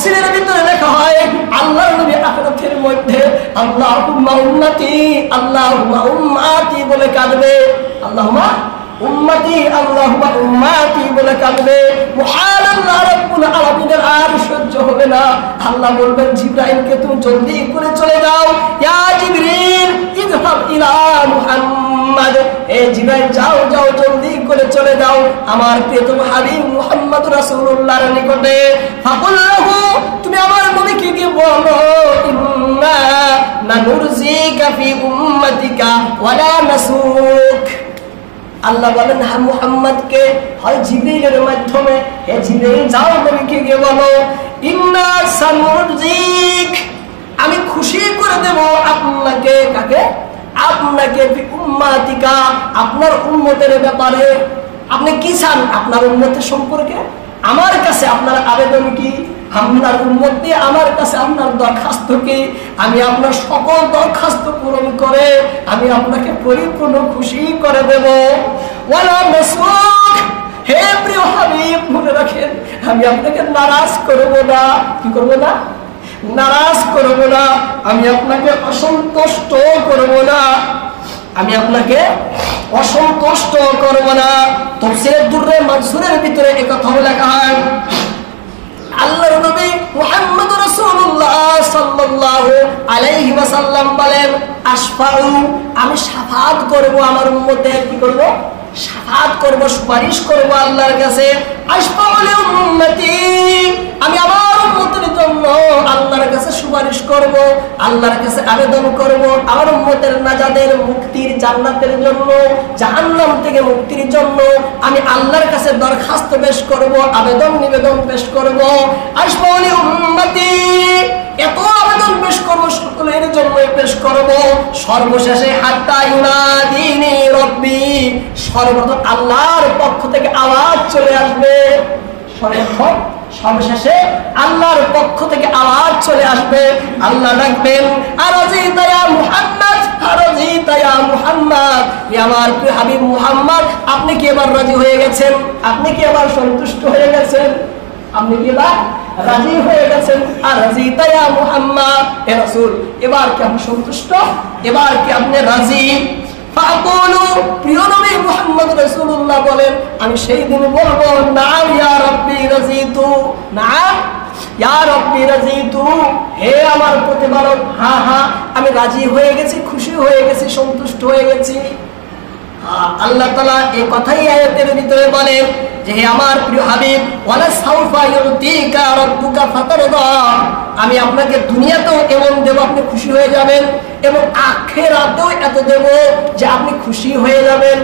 তাফসীরের ভিতরে লেখা হয় আল্লাহর নবী আখিরাতের মধ্যে আল্লাহুম্মা উম্মতি আল্লাহুম্মা উম্মাতি বলে কাঁদবে, আল্লাহুম্মা উম্মতি আল্লাহুম্মা উম্মাতি বলে কাঁদবে। মহান আল্লাহ রাব্বুল আলামিনের আর সহ্য হবে না। আল্লাহ বলবেন জিবরাইলকে তুমি জলদি করে চলে যাও, ইয়া জিবরিল ইযহাব ইলা মুহাম্মদ, এ জিবরাইল যাও যাও জলদি করে চলে যাও আমার প্রিয়তম হাবিব মুহাম্মদ রাসূলুল্লাহর নিকটে। ফাকুল লাহু, তুমি আমার নবীকে গিয়ে বলো ইন্না নানুরজিকা ফি উম্মাতিকা ওয়ালা নাসুক। আল্লাহ বলেন হ্যাঁ মুহাম্মদকে, হয় জিবরিলের মাধ্যমে, হে জিবরিল যাও নবীকে গিয়ে বলো ইন্না সানুরজিক, আমি খুশি করে দেব আপনাকে। কাকে? আপনাকে ফি উম্মাতিকা, আপনার উম্মতের ব্যাপারে। আপনি কি চান আপনার উম্মতের সম্পর্কে? আমার কাছে আপনার আবেদন কি? আপনার উম্মত দিয়ে আমার কাছে আপনার দরখাস্ত কি? আমি আপনার সকল দরখাস্ত পূরণ করে আমি আপনাকে পরিপূর্ণ খুশি করে দেব। ওয়ালা নাসুক, হে প্রিয় হাবিব মনে রাখেন আমি আপনাকে নারাজ করব না। কি করব না? নারাজ করব না। আমি আপনাকে অসন্তুষ্ট করব না। আমি আপনাকে অসন্তুষ্ট করব না। তাফসীরে দুররে মানসুরের ভিতরে এই কথা লেখা হয় আল্লাহর নবী মুহাম্মদ রাসূলুল্লাহ সাল্লাল্লাহু আলাইহি ওয়াসাল্লাম বলেন আশফাউ, আমি শাফাআত করব আমার উম্মতের। কি করব? শাফাআত করব, সুপারিশ করব আল্লাহর কাছে। আশফাউ লি উম্মতি, আমি আমার উম্মতের জন্য আল্লাহর কাছে সুপারিশ করব, আল্লাহর কাছে আবেদন করব আমার উম্মতের নাজাতের, মুক্তির, জান্নাতের জন্য, জাহান্নাম থেকে মুক্তির জন্য আমি আল্লাহর কাছে দরখাস্ত পেশ করব, আবেদন নিবেদন পেশ করব। আশফাউ লি উম্মতি, এত আবেদন পেশ করব, সকলের জন্য পেশ করব। সর্বশেষে হাত্তা ইউনাদিনি রব্বি, সর্বপ্রথম আল্লাহর পক্ষ থেকে আওয়াজ চলে আসবে। সর্বশেষে আল্লাহর পক্ষ থেকে আওয়াজ চলে আসবে। আল্লাহ ডাকবেন আরাজিতা ইয়া মুহাম্মদ, আরাজিতা ইয়া মুহাম্মদ, আমার প্রিয় হাবিব মুহাম্মদ আপনি কি এবার রাজি হয়ে গেছেন? আপনি কি এবার সন্তুষ্ট হয়ে গেছেন? আপনি কি এবার রাজি হয়ে গেছেন? আরাজিতা ইয়া মুহাম্মদ, হে রাসূল এবার কি আপনি সন্তুষ্ট? এবার কি আপনি রাজি? ফাকুলু, প্রিয় নবী মুহাম্মদ রাসূলুল্লাহ বলেন আমি সেই দিন বলবো নাম ইয়া রাব্বি রাজিতু, নাম ইয়া রাব্বি রাজিতু, হে আমার প্রতিপালক হ্যাঁ হ্যাঁ আমি রাজি হয়ে গেছি, খুশি হয়ে গেছি, সন্তুষ্ট হয়ে গেছি। আল্লাহ তাআলা এই কথাই আয়াতের ভিতরে বলেন যে হে আমার প্রিয় হাবিব ওয়ালা সাউফা ইউতিকা রাব্বুকা ফাতারদা, আমি আপনাকে দুনিয়াতেও এমন দেব আপনি খুশি হয়ে যাবেন এবং আখিরাতেও এত দেব যে আপনি খুশি হয়ে যাবেন।